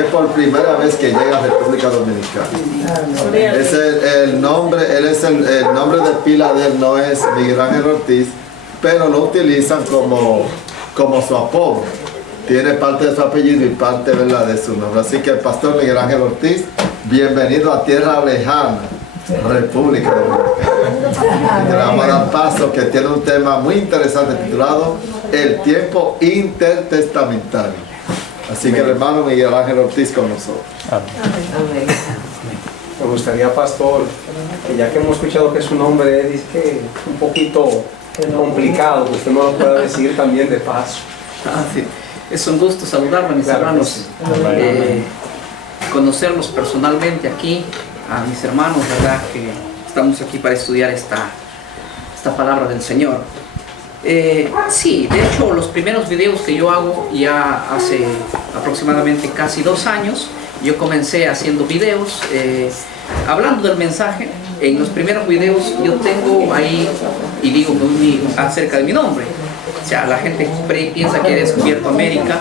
es por primera vez que llega a República Dominicana. Es el nombre, el nombre de pila de él no es Miguel Ángel Ortiz, pero lo utilizan como su apodo. Tiene parte de su apellido y parte, ¿verdad?, de su nombre. Así que el pastor Miguel Ángel Ortiz, bienvenido a tierra lejana, República Dominicana. Y le vamos a dar paso, que tiene un tema muy interesante titulado El tiempo intertestamentario. Así que el hermano Miguel Ángel Ortiz con nosotros. Amén. Me gustaría, pastor, que ya que hemos escuchado que su nombre es que un poquito complicado, que usted nos lo pueda decir también de paso. Sí. Es un gusto saludarlos, mis hermanos, conocerlos personalmente aquí, a mis hermanos, ¿verdad?, que estamos aquí para estudiar esta palabra del Señor. Sí, de hecho, los primeros videos que yo hago ya hace aproximadamente casi 2 años, yo comencé haciendo videos hablando del mensaje. En los primeros videos yo tengo ahí, y digo muy acerca de mi nombre. O sea, la gente piensa que he descubierto América,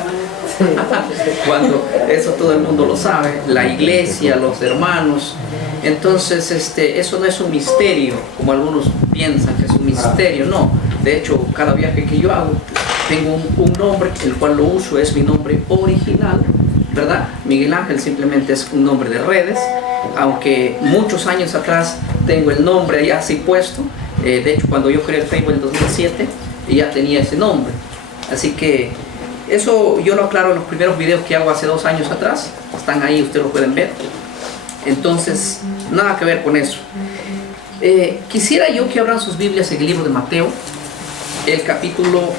cuando eso todo el mundo lo sabe, la iglesia, los hermanos. Entonces, eso no es un misterio, como algunos piensan que es un misterio, no. De hecho, cada viaje que yo hago, tengo un nombre, el cual lo uso, es mi nombre original, ¿verdad? Miguel Ángel simplemente es un nombre de redes, aunque muchos años atrás tengo el nombre ya así puesto. De hecho, cuando yo creé el Facebook en 2007, ya tenía ese nombre. Así que eso yo lo aclaro en los primeros videos que hago hace 2 años atrás. Están ahí, ustedes lo pueden ver. Entonces, nada que ver con eso. Quisiera yo que abran sus Biblias en el libro de Mateo, el capítulo...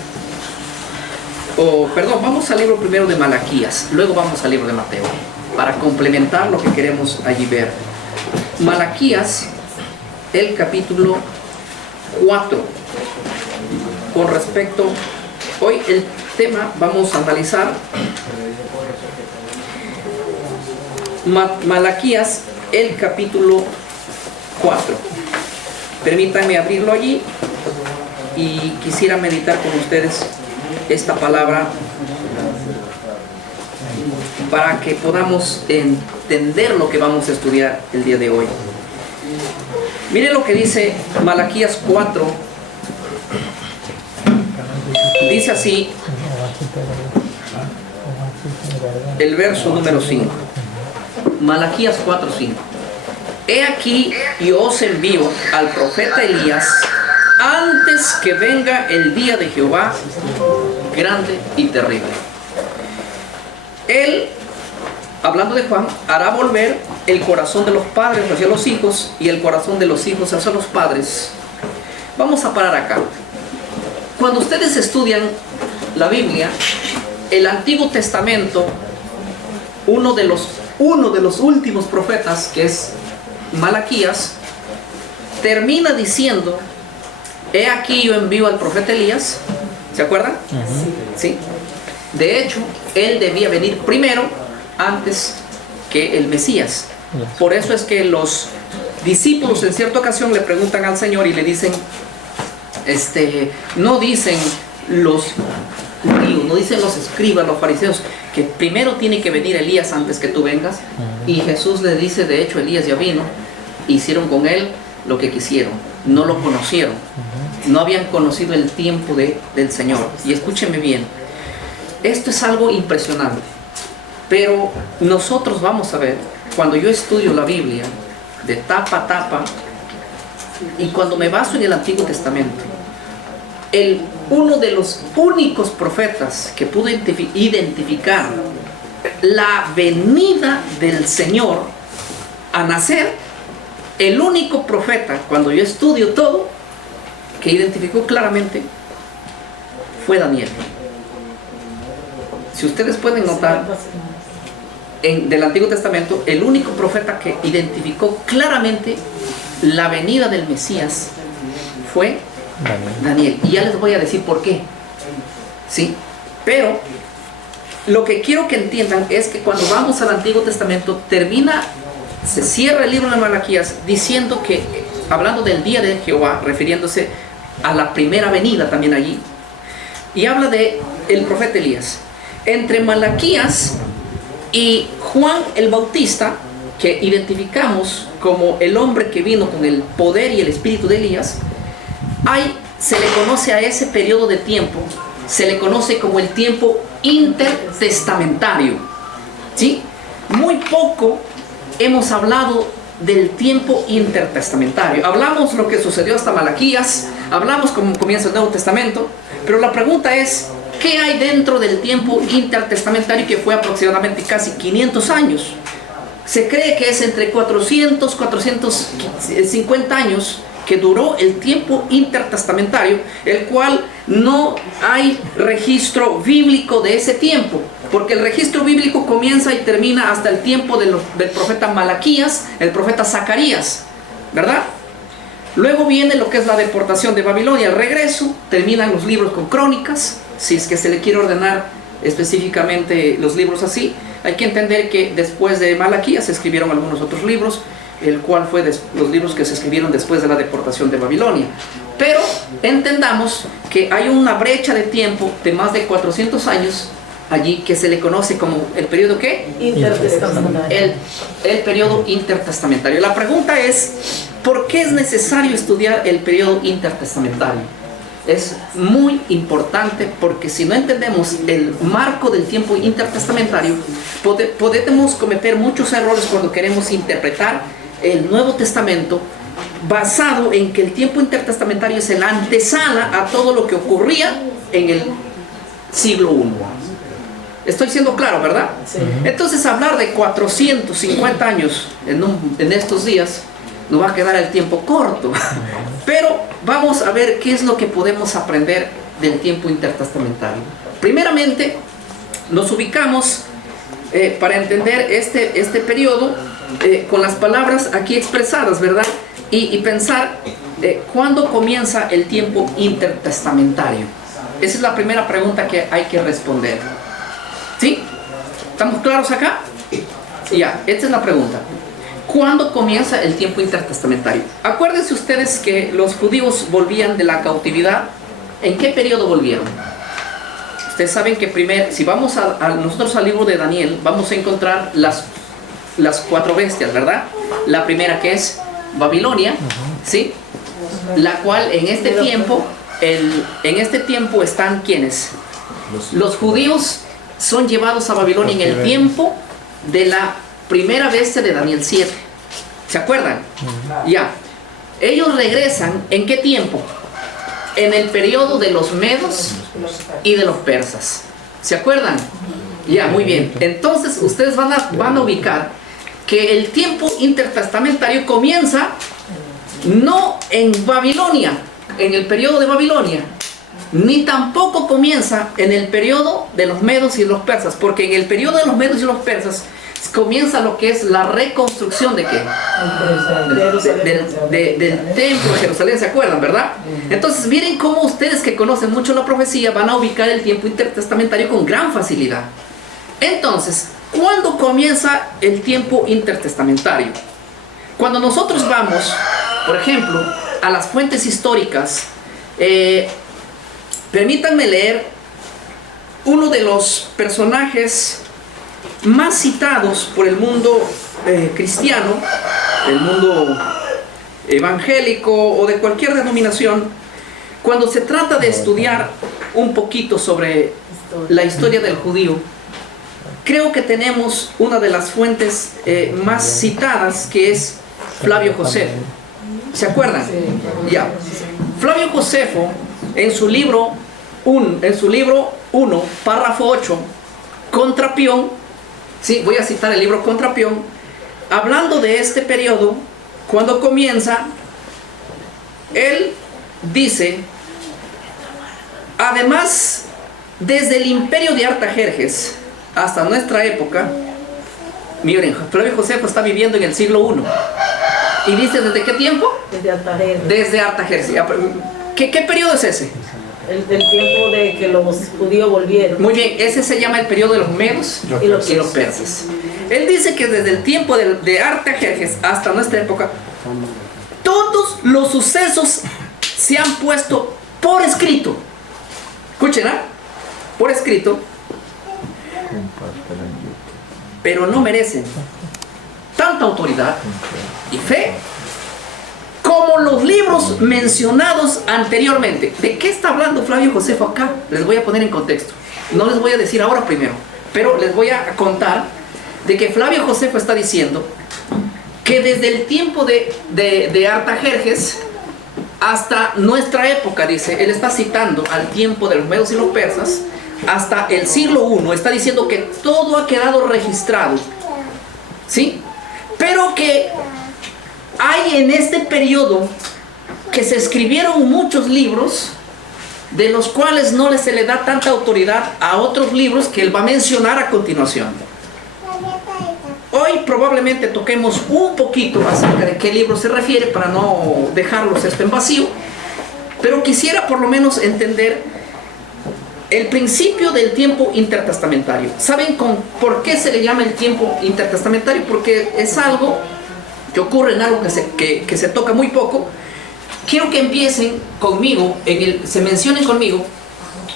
vamos al libro primero de Malaquías, luego vamos al libro de Mateo, para complementar lo que queremos allí ver. Malaquías, el capítulo 4. Con respecto, hoy el tema vamos a analizar Malaquías, el capítulo 4. Permítanme abrirlo allí y quisiera meditar con ustedes esta palabra para que podamos entender lo que vamos a estudiar el día de hoy. Miren lo que dice Malaquías 4. Dice así el verso número 5. Malaquías 4:5. He aquí yo os envío al profeta Elías antes que venga el día de Jehová grande y terrible. Él, hablando de Juan, hará volver el corazón de los padres hacia los hijos y el corazón de los hijos hacia los padres. Vamos a parar acá. Cuando ustedes estudian la Biblia, el Antiguo Testamento, uno de los últimos profetas, que es Malaquías, termina diciendo: he aquí yo envío al profeta Elías. ¿Se acuerdan? Sí. De hecho, él debía venir primero antes que el Mesías. Por eso es que los discípulos en cierta ocasión le preguntan al Señor y le dicen, no dicen los judíos, no dicen los escribas, los fariseos, que primero tiene que venir Elías antes que tú vengas. Y Jesús le dice, de hecho Elías ya vino, hicieron con él lo que quisieron, no lo conocieron, no habían conocido el tiempo del Señor. Y escúchenme bien, esto es algo impresionante, pero nosotros vamos a ver, cuando yo estudio la Biblia de tapa a tapa, y cuando me baso en el Antiguo Testamento, uno de los únicos profetas que pudo identificar la venida del Señor a nacer, el único profeta, cuando yo estudio todo, que identificó claramente, fue Daniel. Si ustedes pueden notar, del Antiguo Testamento, el único profeta que identificó claramente la venida del Mesías fue Daniel. Y ya les voy a decir por qué. ¿Sí? Pero lo que quiero que entiendan es que cuando vamos al Antiguo Testamento, se cierra el libro de Malaquías diciendo que, hablando del día de Jehová, refiriéndose a la primera venida también allí, y habla de el profeta Elías. Entre Malaquías Y Juan el Bautista, que identificamos como el hombre que vino con el poder y el espíritu de Elías, se le conoce a ese periodo de tiempo, se le conoce como el tiempo intertestamentario, ¿sí? Muy poco hemos hablado del tiempo intertestamentario. Hablamos lo que sucedió hasta Malaquías, hablamos cómo comienza el Nuevo Testamento, pero la pregunta es, ¿qué hay dentro del tiempo intertestamentario, que fue aproximadamente casi 500 años? Se cree que es entre 400, 450 años que duró el tiempo intertestamentario, el cual no hay registro bíblico de ese tiempo, porque el registro bíblico comienza y termina hasta el tiempo del profeta Malaquías, el profeta Zacarías, ¿verdad? Luego viene lo que es la deportación de Babilonia, el regreso, terminan los libros con crónicas, si es que se le quiere ordenar específicamente los libros así. Hay que entender que después de Malaquías se escribieron algunos otros libros, el cual fue los libros que se escribieron después de la deportación de Babilonia. Pero entendamos que hay una brecha de tiempo de más de 400 años allí, que se le conoce como el periodo ¿qué? Intertestamentario. El periodo intertestamentario. La pregunta es, ¿por qué es necesario estudiar el periodo intertestamentario? Es muy importante, porque si no entendemos el marco del tiempo intertestamentario, podemos cometer muchos errores cuando queremos interpretar el Nuevo Testamento basado en que el tiempo intertestamentario es la antesala a todo lo que ocurría en el siglo I. Estoy siendo claro, ¿verdad? Sí. Entonces, hablar de 450 años en estos días nos va a quedar el tiempo corto. Pero vamos a ver qué es lo que podemos aprender del tiempo intertestamentario. Primeramente, nos ubicamos para entender este periodo con las palabras aquí expresadas, ¿verdad? Y pensar cuándo comienza el tiempo intertestamentario. Esa es la primera pregunta que hay que responder. ¿Sí? ¿Estamos claros acá? Ya, esta es la pregunta. ¿Cuándo comienza el tiempo intertestamentario? Acuérdense ustedes que los judíos volvían de la cautividad. ¿En qué periodo volvieron? Ustedes saben que primero, si vamos nosotros al libro de Daniel, vamos a encontrar las 4 bestias, ¿verdad? La primera, que es Babilonia, ¿sí? La cual en este tiempo están ¿quiénes? Los judíos son llevados a Babilonia en el tiempo de la primera bestia de Daniel 7. ¿Se acuerdan? Ya. Ellos regresan ¿en qué tiempo? En el periodo de los medos y de los persas. ¿Se acuerdan? Ya, muy bien. Entonces ustedes van a ubicar que el tiempo intertestamentario comienza no en Babilonia, en el periodo de Babilonia, ni tampoco comienza en el periodo de los medos y los persas, porque en el periodo de los medos y los persas comienza lo que es la reconstrucción de ¿qué? Del templo de Jerusalén, ¿se acuerdan, verdad? Entonces miren cómo ustedes, que conocen mucho la profecía, van a ubicar el tiempo intertestamentario con gran facilidad. Entonces, ¿cuándo comienza el tiempo intertestamentario? Cuando nosotros vamos, por ejemplo, a las fuentes históricas, permítanme leer uno de los personajes más citados por el mundo cristiano, el mundo evangélico o de cualquier denominación, cuando se trata de estudiar un poquito sobre la historia del judío. Creo que tenemos una de las fuentes más citadas, que es Flavio Josefo. ¿Se acuerdan? Ya. Flavio Josefo, en su libro 1, párrafo 8, Contrapión, sí, voy a citar el libro Contrapión, hablando de este periodo, cuando comienza, él dice: además, desde el imperio de Artajerjes hasta nuestra época, miren, Flavio Josefo está viviendo en el siglo I. ¿Y dice desde qué tiempo? Desde Artajerjes. Desde Artajerjes. ¿Qué periodo es ese? El tiempo de que los judíos volvieron. Muy bien, ese se llama el periodo de los medos y los persas. Él dice que desde el tiempo de Artajerjes hasta nuestra época, todos los sucesos se han puesto por escrito. Escuchen, ¿ah? Por escrito. pero no merecen tanta autoridad y fe como los libros mencionados anteriormente. ¿De qué está hablando Flavio Josefo acá? Les voy a poner en contexto. No les voy a decir ahora primero, pero les voy a contar de que Flavio Josefo está diciendo que desde el tiempo de Artajerjes hasta nuestra época, dice, él está citando al tiempo de los medos y los persas, hasta el siglo I, está diciendo que todo ha quedado registrado, ¿sí? Pero que hay en este periodo que se escribieron muchos libros de los cuales no se le da tanta autoridad a otros libros que él va a mencionar a continuación. Hoy probablemente toquemos un poquito acerca de qué libro se refiere para no dejarlos en vacío, pero quisiera por lo menos entender el principio del tiempo intertestamentario. ¿Saben por qué se le llama el tiempo intertestamentario? Porque es algo que ocurre en algo que se toca muy poco. Quiero que empiecen conmigo, se mencionen conmigo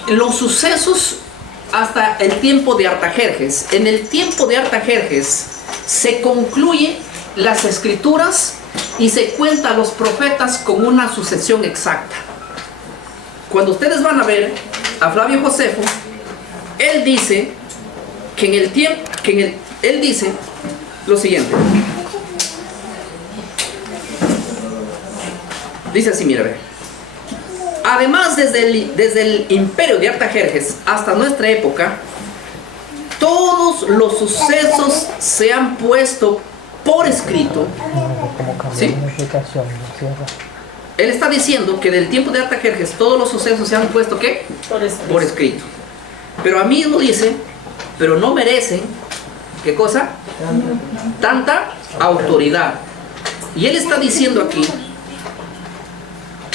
los sucesos hasta el tiempo de Artajerjes. En el tiempo de Artajerjes se concluye las escrituras y se cuenta a los profetas con una sucesión exacta. Cuando ustedes van a ver a Flavio Josefo, él dice que en el tiempo, él dice lo siguiente. Dice así, mira, ve. Además, desde el imperio de Artajerjes hasta nuestra época, todos los sucesos se han puesto por escrito. ¿Sí? Él está diciendo que del tiempo de Artajerjes todos los sucesos se han puesto ¿qué? Por escrito. Pero a mí mismo dice, pero no merecen, ¿qué cosa? Tanta autoridad. Y él está diciendo aquí,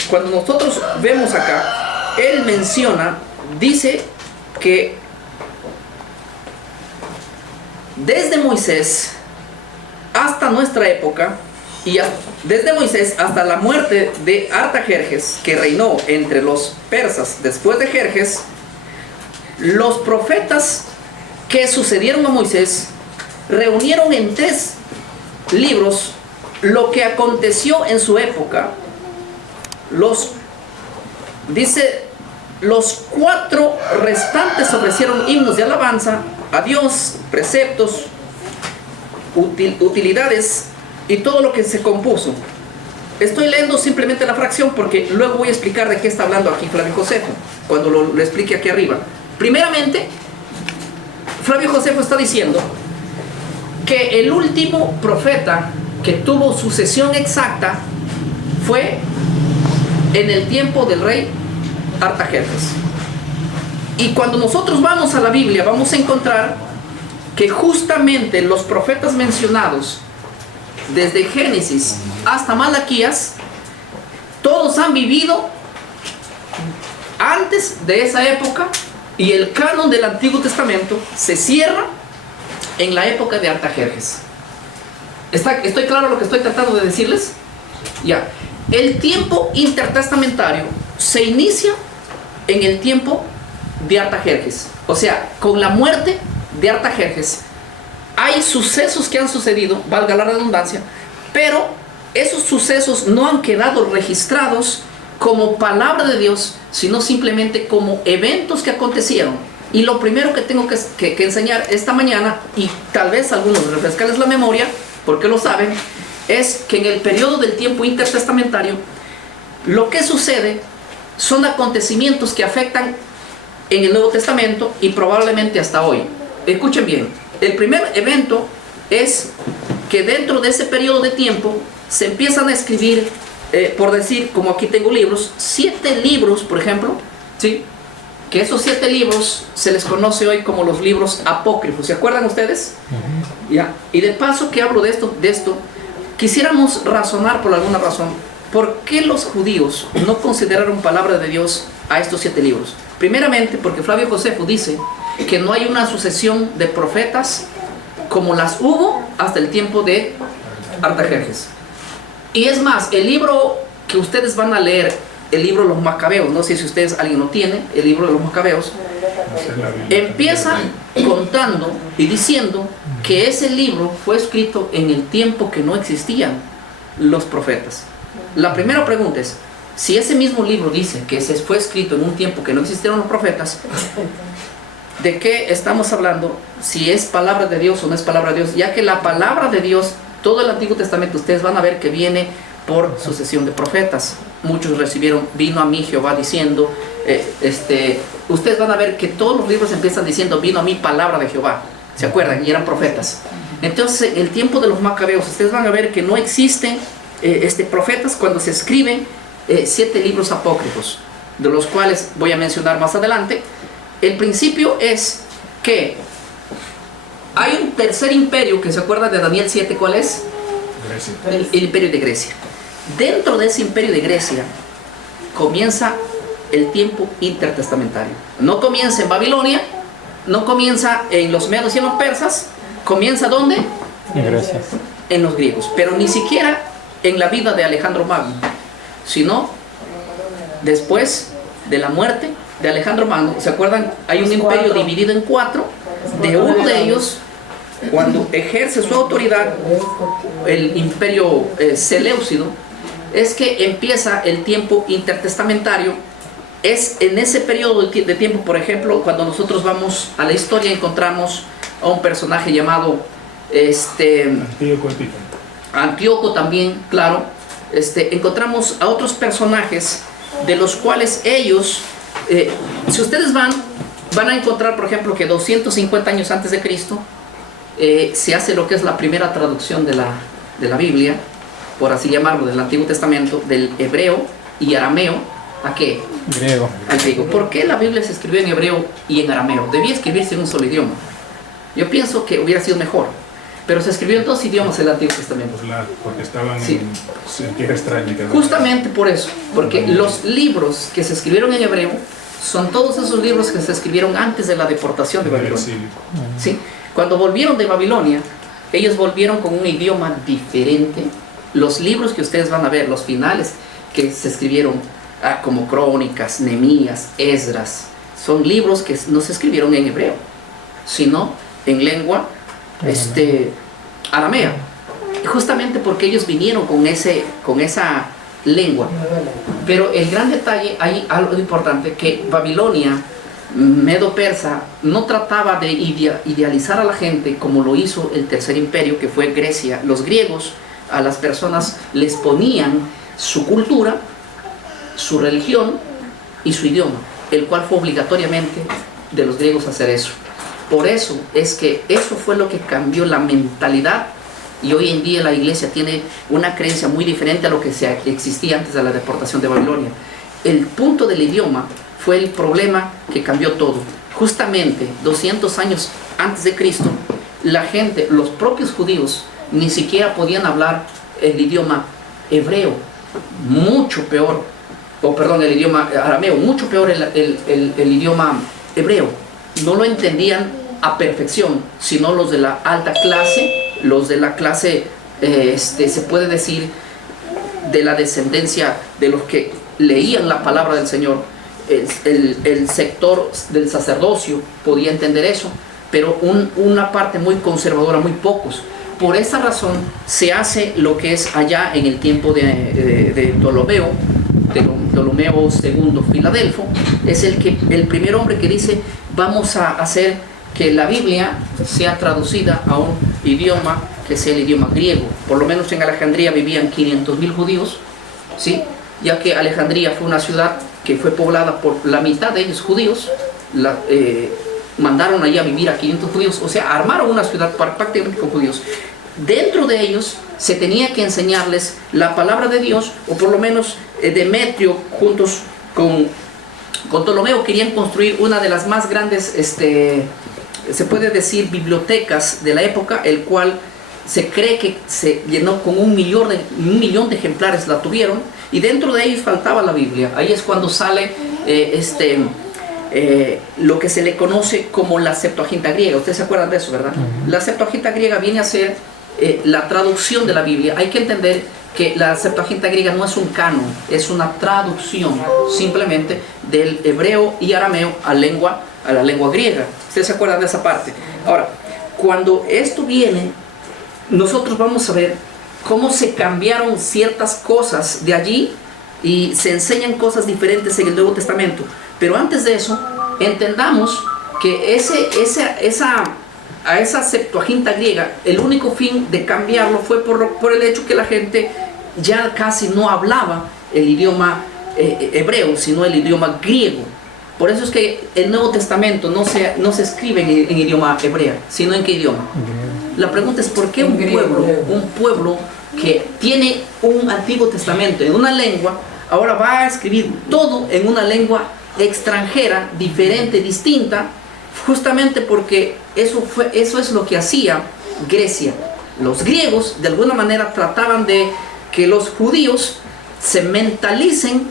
cuando nosotros vemos acá, él menciona, dice que desde Moisés hasta nuestra época, y desde Moisés hasta la muerte de Artajerjes, que reinó entre los persas después de Jerjes, los profetas que sucedieron a Moisés reunieron en 3 libros lo que aconteció en su época. Dice, los 4 restantes ofrecieron himnos de alabanza a Dios, preceptos, utilidades y todo lo que se compuso. Estoy leyendo simplemente la fracción porque luego voy a explicar de qué está hablando aquí Flavio Josefo, cuando lo explique aquí arriba. Primeramente, Flavio Josefo está diciendo que el último profeta que tuvo sucesión exacta fue en el tiempo del rey Artajerjes. Y cuando nosotros vamos a la Biblia, vamos a encontrar que justamente los profetas mencionados, desde Génesis hasta Malaquías, todos han vivido antes de esa época, y el canon del Antiguo Testamento se cierra en la época de Artajerjes. ¿Estoy claro lo que estoy tratando de decirles? Ya. El tiempo intertestamentario se inicia en el tiempo de Artajerjes. O sea, con la muerte de Artajerjes hay sucesos que han sucedido, valga la redundancia, pero esos sucesos no han quedado registrados como palabra de Dios, sino simplemente como eventos que acontecieron. Y lo primero que tengo que enseñar esta mañana, y tal vez algunos refrescarles la memoria, porque lo saben, es que en el periodo del tiempo intertestamentario, lo que sucede son acontecimientos que afectan en el Nuevo Testamento y probablemente hasta hoy. Escuchen bien, el primer evento es que dentro de ese periodo de tiempo se empiezan a escribir, por decir, como aquí tengo libros, 7 libros, por ejemplo, ¿sí? Que esos 7 libros se les conoce hoy como los libros apócrifos. ¿Se acuerdan ustedes? Ya. Y de paso que hablo de esto, quisiéramos razonar por alguna razón, ¿por qué los judíos no consideraron palabra de Dios a estos 7 libros? Primeramente, porque Flavio Josefo dice que no hay una sucesión de profetas como las hubo hasta el tiempo de Artajerjes. Y es más, el libro que ustedes van a leer, el libro de los Macabeos, no sé si ustedes, alguien lo tiene, el libro de los Macabeos, empieza contando y diciendo que ese libro fue escrito en el tiempo que no existían los profetas. La primera pregunta es, si ese mismo libro dice que se fue escrito en un tiempo que no existieron los profetas, ¿de qué estamos hablando? Si es palabra de Dios o no es palabra de Dios, ya que la palabra de Dios, todo el Antiguo Testamento, ustedes van a ver que viene por sucesión de profetas. Muchos recibieron, vino a mí Jehová diciendo, ustedes van a ver que todos los libros empiezan diciendo, vino a mí palabra de Jehová, ¿se acuerdan? Y eran profetas. Entonces, el tiempo de los macabeos, ustedes van a ver que no existen profetas cuando se escriben 7 libros apócrifos, de los cuales voy a mencionar más adelante. El principio es que hay un tercer imperio que se acuerda de Daniel 7, ¿cuál es? Grecia. El imperio de Grecia. Dentro de ese imperio de Grecia comienza el tiempo intertestamentario. No comienza en Babilonia, no comienza en los medos y en los persas, comienza ¿dónde? En Grecia. En los griegos, pero ni siquiera en la vida de Alejandro Magno, sino después de la muerte de Alejandro Magno. ¿Se acuerdan? Hay un imperio dividido en 4. De uno de ellos, cuando ejerce su autoridad, el imperio Seleucido, es que empieza el tiempo intertestamentario. Es en ese periodo de tiempo, por ejemplo, cuando nosotros vamos a la historia, encontramos a un personaje llamado Antíoco también, claro. Encontramos a otros personajes de los cuales ellos, si ustedes van a encontrar, por ejemplo, que 250 años antes de Cristo se hace lo que es la primera traducción de la Biblia, por así llamarlo, del Antiguo Testamento, del hebreo y arameo. ¿A qué? Griego. Al griego. ¿Por qué la Biblia se escribió en hebreo y en arameo? Debía escribirse en un solo idioma. Yo pienso que hubiera sido mejor, pero se escribió en 2 idiomas el Antiguo Testamento. Porque estaban Sí. en tierra extraña. Justamente por eso, porque los libros que se escribieron en hebreo son todos esos libros que se escribieron antes de la deportación de Babilonia. ¿Sí? Cuando volvieron de Babilonia, ellos volvieron con un idioma diferente. Los libros que ustedes van a ver, los finales que se escribieron, como Crónicas, Nehemías, Esdras, son libros que no se escribieron en hebreo, sino en lengua aramea. Justamente porque ellos vinieron con esa lengua. Pero el gran detalle, hay algo importante, que Babilonia, Medo-Persa, no trataba de idealizar a la gente como lo hizo el tercer imperio, que fue Grecia. Los griegos a las personas les ponían su cultura, su religión y su idioma, el cual fue obligatoriamente de los griegos hacer eso. Por eso es que eso fue lo que cambió la mentalidad, y hoy en día la iglesia tiene una creencia muy diferente a lo que existía antes de la deportación de Babilonia. El punto del idioma fue el problema que cambió todo. Justamente 200 años antes de Cristo, la gente, los propios judíos, ni siquiera podían hablar el idioma hebreo, mucho peor, el idioma arameo, mucho peor el idioma hebreo. No lo entendían a perfección, sino los de la alta clase, los de la clase, se puede decir, de la descendencia de los que leían la palabra del Señor. El sector del sacerdocio podía entender eso, pero una parte muy conservadora, muy pocos. Por esa razón se hace lo que es allá en el tiempo de Ptolomeo II Filadelfo. Es el primer hombre que dice: vamos a hacer que la Biblia sea traducida a un idioma que sea el idioma griego. Por lo menos en Alejandría vivían 500.000 judíos, ¿sí? Ya que Alejandría fue una ciudad que fue poblada por la mitad de ellos judíos. Mandaron allí a vivir a 500 judíos, o sea, armaron una ciudad prácticamente con judíos. Dentro de ellos se tenía que enseñarles la palabra de Dios, o por lo menos Demetrio juntos con Ptolomeo querían construir una de las más grandes, se puede decir, bibliotecas de la época, el cual se cree que se llenó con 1 millón de ejemplares, la tuvieron, y dentro de ellos faltaba la Biblia. Ahí es cuando sale lo que se le conoce como la Septuaginta griega. Ustedes se acuerdan de eso, ¿verdad? La Septuaginta griega viene a ser la traducción de la Biblia. Hay que entender que la Septuaginta griega no es un canon, es una traducción simplemente del hebreo y arameo a a la lengua griega. ¿Ustedes se acuerdan de esa parte? Ahora, cuando esto viene, nosotros vamos a ver cómo se cambiaron ciertas cosas de allí y se enseñan cosas diferentes en el Nuevo Testamento. Pero antes de eso, entendamos que a esa Septuaginta griega, el único fin de cambiarlo fue por el hecho que la gente ya casi no hablaba el idioma hebreo, sino el idioma griego. Por eso es que el Nuevo Testamento no se escribe en idioma hebreo, sino en qué idioma. La pregunta es ¿por qué un pueblo que tiene un Antiguo Testamento en una lengua, ahora va a escribir todo en una lengua extranjera, diferente, distinta? Justamente porque eso es lo que hacía Grecia. Los griegos de alguna manera trataban de que los judíos se mentalicen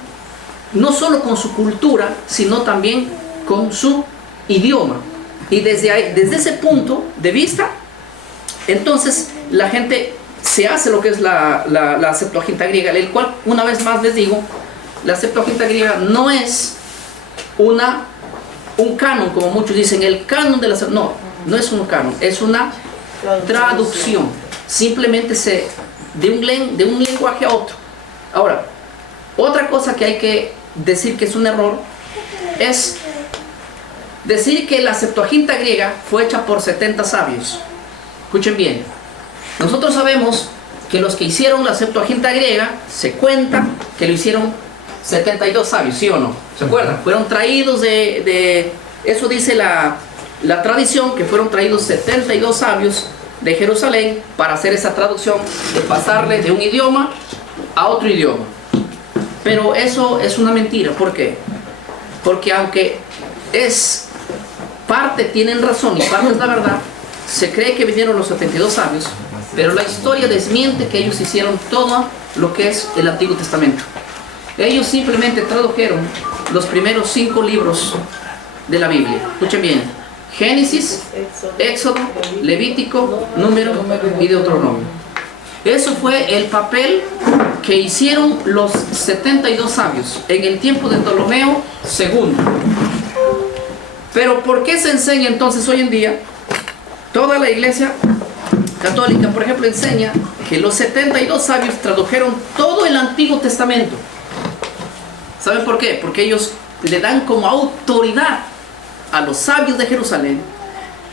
no solo con su cultura, sino también con su idioma. Y desde ese punto de vista, entonces la gente se hace lo que es la Septuaginta griega, el cual, una vez más les digo, la Septuaginta griega no es un canon, como muchos dicen, el canon de la Septuaginta. No es un canon, es una traducción. Simplemente de un lenguaje a otro. Ahora, otra cosa que hay que decir que es un error es decir que la Septuaginta griega fue hecha por 70 sabios. Escuchen bien. Nosotros sabemos que los que hicieron la Septuaginta griega, se cuenta que lo hicieron 72 sabios, ¿sí o no? ¿Se acuerdan? Fueron traídos eso dice la tradición, que fueron traídos 72 sabios de Jerusalén para hacer esa traducción, de pasarle de un idioma a otro idioma. Pero eso es una mentira. ¿Por qué? Porque aunque parte tienen razón y parte es la verdad, se cree que vinieron los 72 sabios, pero la historia desmiente que ellos hicieron todo lo que es el Antiguo Testamento. Ellos simplemente tradujeron los primeros 5 libros de la Biblia. Escuchen bien: Génesis, Éxodo, Levítico, Número y Deuteronomio. Eso fue el papel que hicieron los 72 sabios en el tiempo de Ptolomeo II. Pero ¿por qué se enseña entonces hoy en día? Toda la Iglesia Católica, por ejemplo, enseña que los 72 sabios tradujeron todo el Antiguo Testamento. ¿Saben por qué? Porque ellos le dan como autoridad a los sabios de Jerusalén,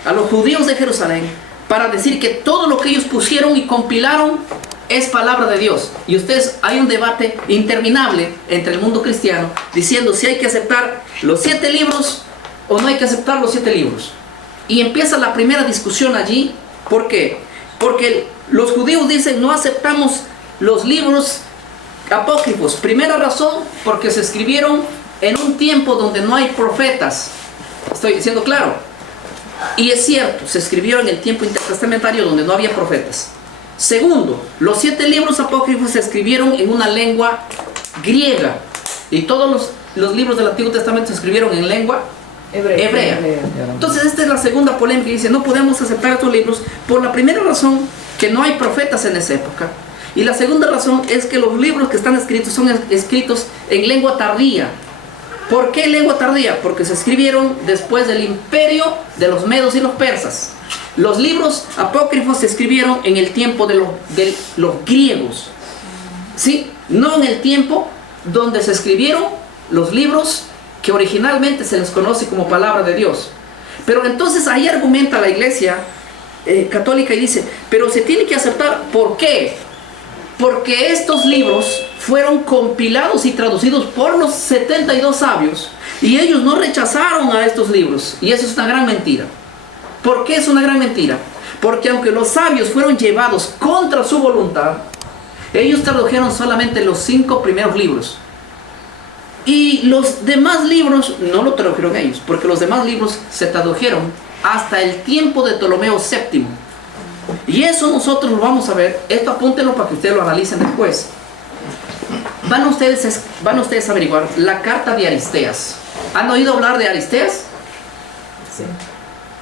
a los judíos de Jerusalén, para decir que todo lo que ellos pusieron y compilaron es palabra de Dios. Y ustedes, hay un debate interminable entre el mundo cristiano diciendo si hay que aceptar los 7 libros o no hay que aceptar los 7 libros. Y empieza la primera discusión allí. ¿Por qué? Porque los judíos dicen no aceptamos los libros apócrifos. Primera razón, porque se escribieron en un tiempo donde no hay profetas. Estoy diciendo claro. Y es cierto, se escribió en el tiempo intertestamentario donde no había profetas. Segundo, los 7 libros apócrifos se escribieron en una lengua griega. Y todos los libros del Antiguo Testamento se escribieron en lengua hebrea. Entonces esta es la segunda polémica. Dice no podemos aceptar estos libros por la primera razón, que no hay profetas en esa época. Y la segunda razón es que los libros que están escritos son escritos en lengua tardía. ¿Por qué lengua tardía? Porque se escribieron después del imperio de los medos y los persas. Los libros apócrifos se escribieron en el tiempo de los griegos, ¿sí? No en el tiempo donde se escribieron los libros que originalmente se les conoce como palabra de Dios. Pero entonces ahí argumenta la Iglesia Católica y dice, pero se tiene que aceptar. ¿Por qué? Porque estos libros fueron compilados y traducidos por los 72 sabios y ellos no rechazaron a estos libros. Y eso es una gran mentira. ¿Por qué es una gran mentira? Porque aunque los sabios fueron llevados contra su voluntad, ellos tradujeron solamente los 5 primeros libros. Y los demás libros no lo tradujeron ellos, porque los demás libros se tradujeron hasta el tiempo de Ptolomeo VII. Y eso nosotros lo vamos a ver. Esto apúntenlo para que ustedes lo analicen después. Van ustedes a averiguar la carta de Aristeas. ¿Han oído hablar de Aristeas? Sí.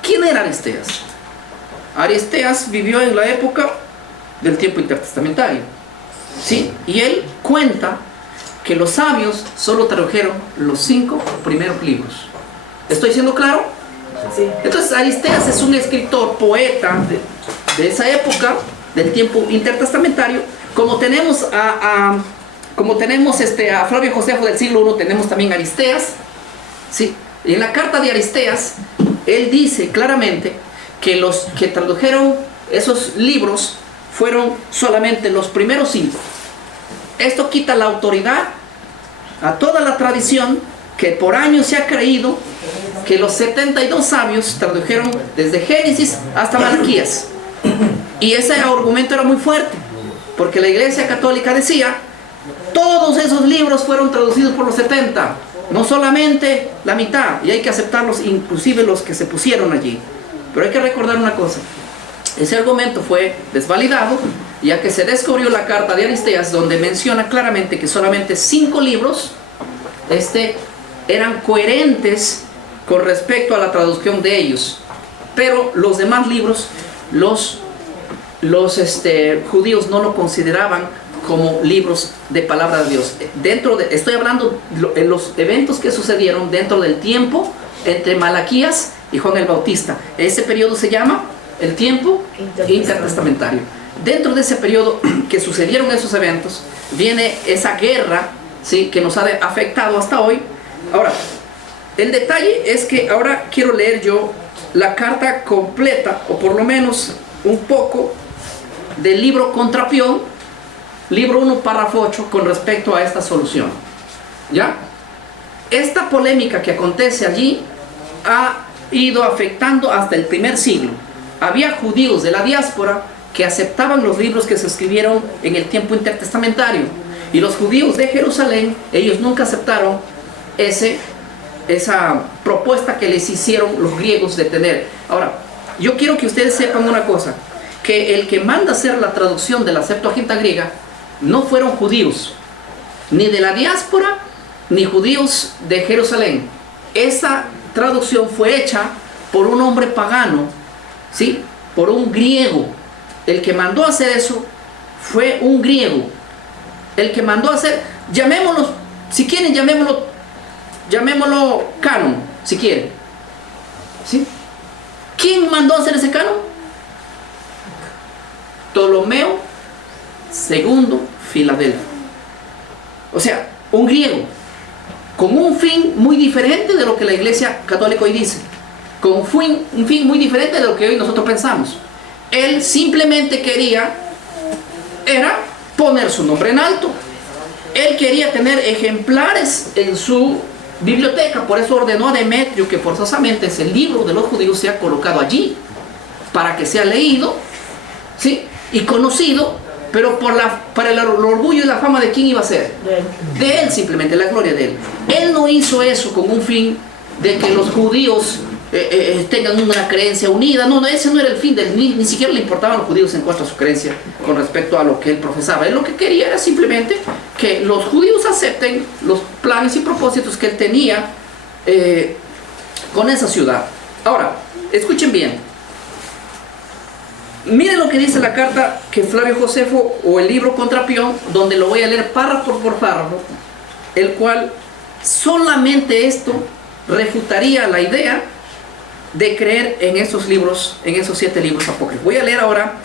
¿Quién era Aristeas? Aristeas vivió en la época del tiempo intertestamentario, ¿sí? Y él cuenta que los sabios solo tradujeron los 5 primeros libros. ¿Estoy siendo claro? Sí. Entonces Aristeas es un escritor, poeta de esa época, del tiempo intertestamentario. Como tenemos a Flavio Josefo del siglo I, tenemos también a Aristeas. ¿Sí? Y en la carta de Aristeas, él dice claramente que los que tradujeron esos libros fueron solamente los primeros 5. Esto quita la autoridad a toda la tradición que por años se ha creído que los 72 sabios tradujeron desde Génesis hasta Malaquías. Y ese argumento era muy fuerte, porque la Iglesia Católica decía, todos esos libros fueron traducidos por los 70, no solamente la mitad, y hay que aceptarlos, inclusive los que se pusieron allí. Pero hay que recordar una cosa, ese argumento fue desvalidado, ya que se descubrió la carta de Aristeas, donde menciona claramente que solamente 5 libros eran coherentes con respecto a la traducción de ellos, pero los demás libros los judíos no lo consideraban como libros de palabra de Dios. Estoy hablando de los eventos que sucedieron dentro del tiempo entre Malaquías y Juan el Bautista. Ese periodo se llama el tiempo intertestamentario. Dentro de ese periodo que sucedieron esos eventos, viene esa guerra, ¿sí?, que nos ha afectado hasta hoy. Ahora, el detalle es que ahora quiero leer yo la carta completa, o por lo menos un poco, del libro Contrapión, libro 1, párrafo 8, con respecto a esta solución. ¿Ya? Esta polémica que acontece allí ha ido afectando hasta el primer siglo. Había judíos de la diáspora que aceptaban los libros que se escribieron en el tiempo intertestamentario, y los judíos de Jerusalén, ellos nunca aceptaron esa propuesta que les hicieron los griegos de tener. Ahora, yo quiero que ustedes sepan una cosa, que el que manda hacer la traducción de la Septuaginta griega no fueron judíos, ni de la diáspora, ni judíos de Jerusalén. Esa traducción fue hecha por un hombre pagano, ¿sí?, por un griego. El que mandó a hacer eso fue un griego. El que mandó a hacer, llamémoslo, si quieren, llamémoslo canon, si quieren. ¿Sí? ¿Quién mandó a hacer ese canon? Ptolomeo II Filadelfo. O sea, un griego, con un fin muy diferente de lo que la Iglesia Católica hoy dice, con un fin muy diferente de lo que hoy nosotros pensamos. Él simplemente era poner su nombre en alto. Él quería tener ejemplares en su biblioteca, por eso ordenó a Demetrio que forzosamente ese libro de los judíos sea colocado allí, para que sea leído, ¿sí?, y conocido, pero para el orgullo y la fama de quién iba a ser, de él, simplemente la gloria de él. Él no hizo eso con un fin de que los judíos tengan una creencia unida. No, ese no era el fin de él, ni siquiera le importaban a los judíos en cuanto a su creencia con respecto a lo que él profesaba. Él lo que quería era simplemente que los judíos acepten los planes y propósitos que él tenía con esa ciudad. Ahora, escuchen bien. Miren lo que dice la carta que Flavio Josefo, o el libro Contrapión, donde lo voy a leer párrafo por párrafo, el cual solamente esto refutaría la idea de creer en esos libros, en esos 7 libros apócrifos. Voy a leer ahora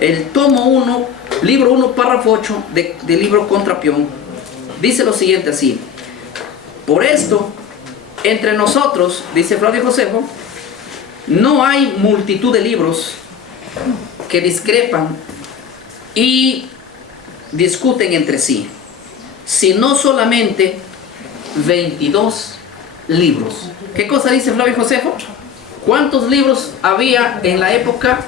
el tomo 1, libro 1, párrafo 8 del libro Contrapión. Dice lo siguiente así: por esto, entre nosotros, dice Flavio Josefo, no hay multitud de libros que discrepan y discuten entre sí, sino solamente 22 libros. ¿Qué cosa dice Flavio Josefo? ¿Cuántos libros había en la época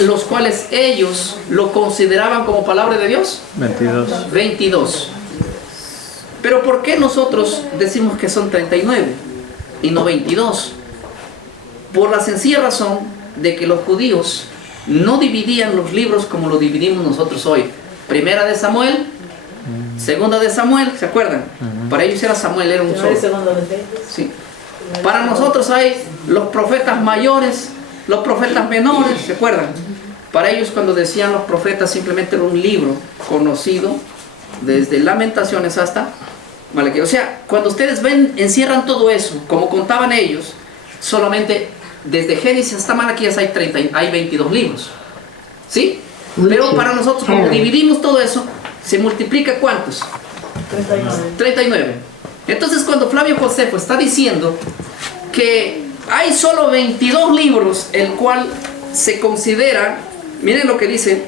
los cuales ellos lo consideraban como palabra de Dios? 22. 22. Pero ¿por qué nosotros decimos que son 39 y no 22? Por la sencilla razón de que los judíos no dividían los libros como lo dividimos nosotros hoy. Primera de Samuel, segunda de Samuel, ¿se acuerdan? Para ellos era Samuel, era un solo. Sí. Para nosotros hay los profetas mayores, los profetas menores, ¿se acuerdan? Para ellos, cuando decían los profetas, simplemente era un libro conocido desde Lamentaciones hasta Malaquías. O sea, cuando ustedes ven, encierran todo eso, como contaban ellos, solamente desde Génesis hasta Malaquías hay 22 libros. ¿Sí? Pero para nosotros, como dividimos todo eso, se multiplica ¿cuántos? 39. Entonces, cuando Flavio Josefo está diciendo que hay solo 22 libros, el cual se considera, miren lo que dice: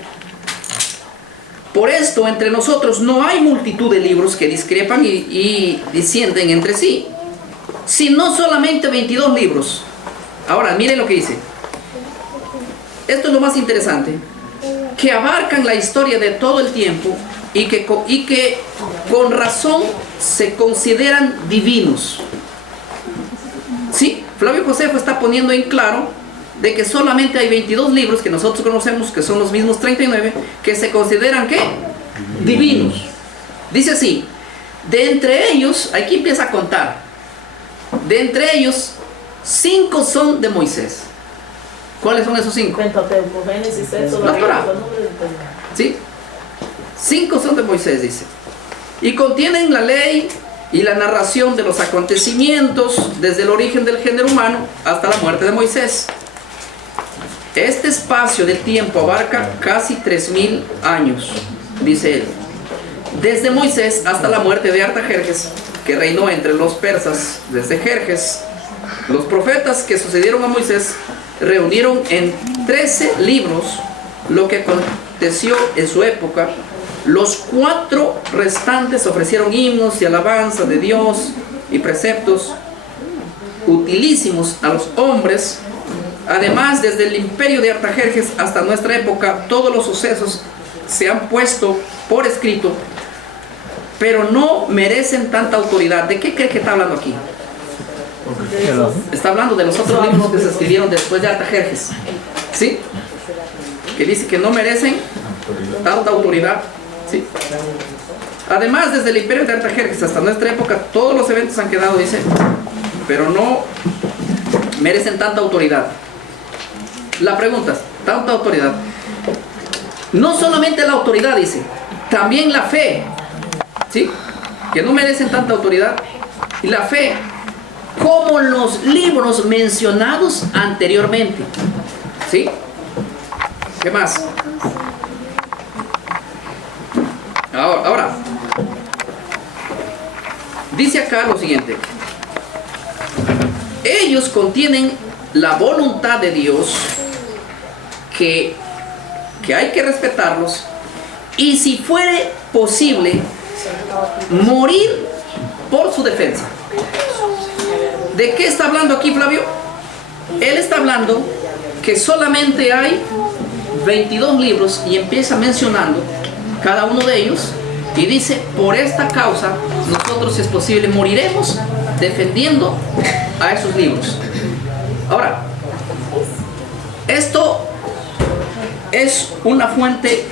por esto entre nosotros no hay multitud de libros que discrepan y disienten entre sí, sino solamente 22 libros. Ahora, miren lo que dice. Esto es lo más interesante, que abarcan la historia de todo el tiempo y que con razón se consideran divinos. Sí, Flavio Josefo está poniendo en claro de que solamente hay 22 libros que nosotros conocemos, que son los mismos 39, que se consideran ¿qué? Divinos. Dice así: de entre ellos, aquí empieza a contar, de entre ellos 5 son de Moisés. ¿Cuáles son esos 5? Pentateuco, Génesis, Éxodo, La Torá. Levítico, Número y Deuteronomio. ¿Sí? 5 son de Moisés, dice. Y contienen la ley y la narración de los acontecimientos desde el origen del género humano hasta la muerte de Moisés. Este espacio de tiempo abarca casi 3000 años, dice él. Desde Moisés hasta la muerte de Artajerjes, que reinó entre los persas desde Jerjes. Los profetas que sucedieron a Moisés reunieron en 13 libros lo que aconteció en su época. Los 4 restantes ofrecieron himnos y alabanza de Dios y preceptos utilísimos a los hombres. Además, desde el imperio de Artajerjes hasta nuestra época, todos los sucesos se han puesto por escrito, pero no merecen tanta autoridad. ¿De qué cree que está hablando aquí? Está hablando de los otros libros que se escribieron después de Artajerjes, ¿sí? Que dice que no merecen tanta autoridad, ¿sí? Además, desde el imperio de Artajerjes hasta nuestra época, todos los eventos han quedado, dice, pero no merecen tanta autoridad. La pregunta es, ¿tanta autoridad? No solamente la autoridad, dice, también la fe, ¿sí? Que no merecen tanta autoridad. Y la fe, como los libros mencionados anteriormente, ¿sí? ¿Qué más? Ahora, dice acá lo siguiente: ellos contienen la voluntad de Dios, que hay que respetarlos, y si fuere posible, morir por su defensa. ¿De qué está hablando aquí Flavio? Él está hablando que solamente hay 22 libros y empieza mencionando cada uno de ellos y dice: por esta causa nosotros, si es posible, moriremos defendiendo a esos libros. Ahora, esto es una fuente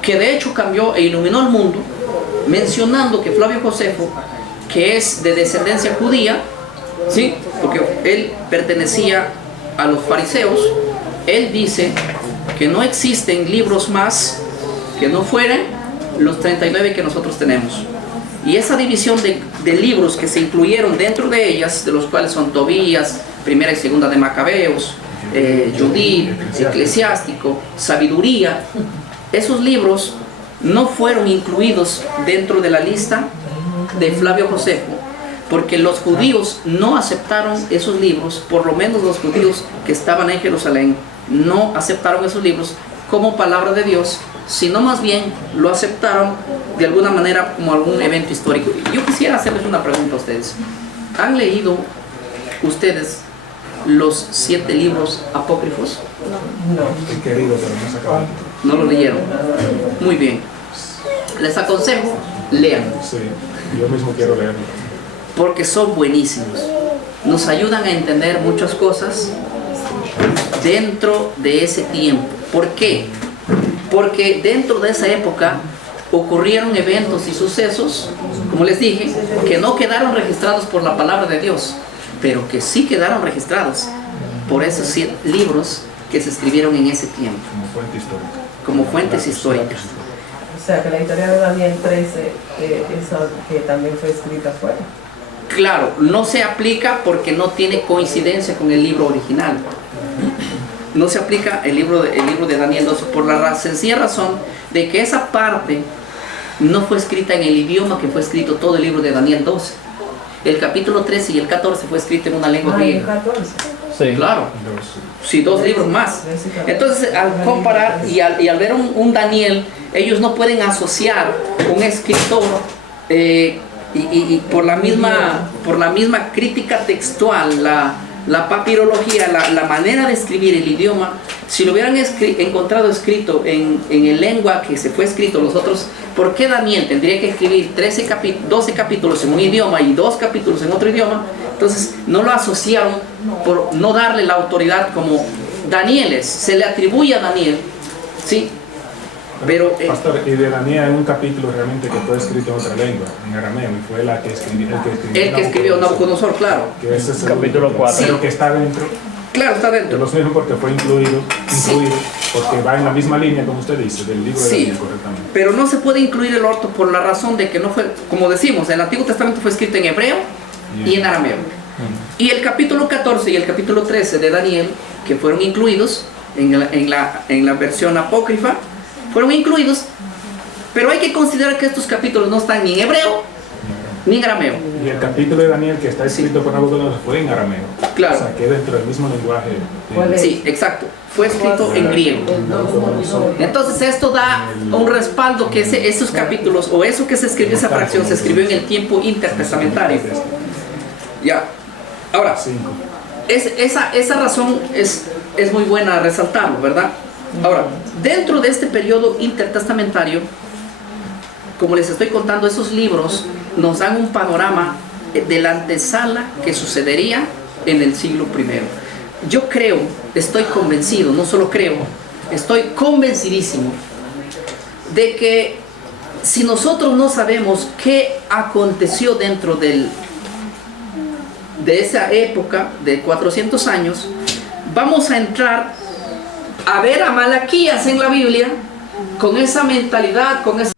que de hecho cambió e iluminó el mundo, mencionando que Flavio Josefo, que es de descendencia judía, ¿sí? Porque él pertenecía a los fariseos, él dice que no existen libros más que no fueran los 39 que nosotros tenemos. Y esa división de libros que se incluyeron dentro de ellas, de los cuales son Tobías, Primera y Segunda de Macabeos, Judith, Eclesiástico, Sabiduría, esos libros no fueron incluidos dentro de la lista de Flavio Josefo, porque los judíos no aceptaron esos libros. Por lo menos los judíos que estaban en Jerusalén no aceptaron esos libros como palabra de Dios, sino más bien lo aceptaron de alguna manera como algún evento histórico. Yo quisiera hacerles una pregunta a ustedes. ¿Han leído ustedes los 7 libros apócrifos? He querido, pero no se acaba. ¿No lo leyeron? Muy bien. Les aconsejo, lean, Sí, yo mismo quiero leerlo. porque son buenísimos. Nos ayudan a entender muchas cosas dentro de ese tiempo. ¿Por qué? Porque dentro de esa época ocurrieron eventos y sucesos, como les dije, que no quedaron registrados por la palabra de Dios, pero que sí quedaron registrados por esos 7 libros que se escribieron en ese tiempo, Como fuente histórica. como fuentes históricas. O sea, que la historia de Daniel 13, esa que también fue escrita fuera. Claro, no se aplica porque no tiene coincidencia con el libro original. No se aplica el libro de Daniel 12 por la sencilla razón de que esa parte no fue escrita en el idioma que fue escrito todo el libro de Daniel 12. El capítulo 13 y el 14 fue escrito en una lengua griega. Sí. Claro. Sí, 2 libros más. Entonces, al comparar y al ver un Daniel, ellos no pueden asociar un escritor y por la misma crítica textual, la papirología, la manera de escribir el idioma, si lo hubieran encontrado escrito en el lengua que se fue escrito los otros, ¿por qué Daniel tendría que escribir 12 capítulos en un idioma y 2 capítulos en otro idioma? Entonces no lo asociaron por no darle la autoridad como Daniel se le atribuye a Daniel, ¿sí? Pero, Pastor, y de Daniel hay un capítulo realmente que fue escrito en otra lengua, en arameo, y fue el que escribió Nabucodonosor, claro. Que ese es el Capítulo 4. Pero que está dentro. Claro, está Yo dentro. lo sé porque fue incluido, porque va en la misma línea, como usted dice, del libro de Sí, Daniel, correctamente. pero no se puede incluir el orto por la razón de que no fue, como decimos, el Antiguo Testamento fue escrito en hebreo y en arameo. Y el capítulo 14 y el capítulo 13 de Daniel, que fueron incluidos en la versión apócrifa, fueron incluidos, pero hay que considerar que estos capítulos no están ni en hebreo ni en arameo. Y el capítulo de Daniel que está escrito por Nabucodonosor fue en arameo. Claro. O sea, que dentro del mismo lenguaje. Sí, exacto. Fue escrito en griego. Entonces esto da un respaldo que esos capítulos o eso que se escribió, esa fracción se escribió en el tiempo intertestamentario. Ya. Ahora, esa razón es muy buena resaltarlo, ¿verdad? Ahora, dentro de este periodo intertestamentario, como les estoy contando, esos libros nos dan un panorama de la antesala que sucedería en el siglo I. Yo creo, estoy convencido, no solo creo, estoy convencidísimo de que si nosotros no sabemos qué aconteció dentro de esa época de 400 años, vamos a entrar a ver a Malaquías en la Biblia con esa mentalidad, con esa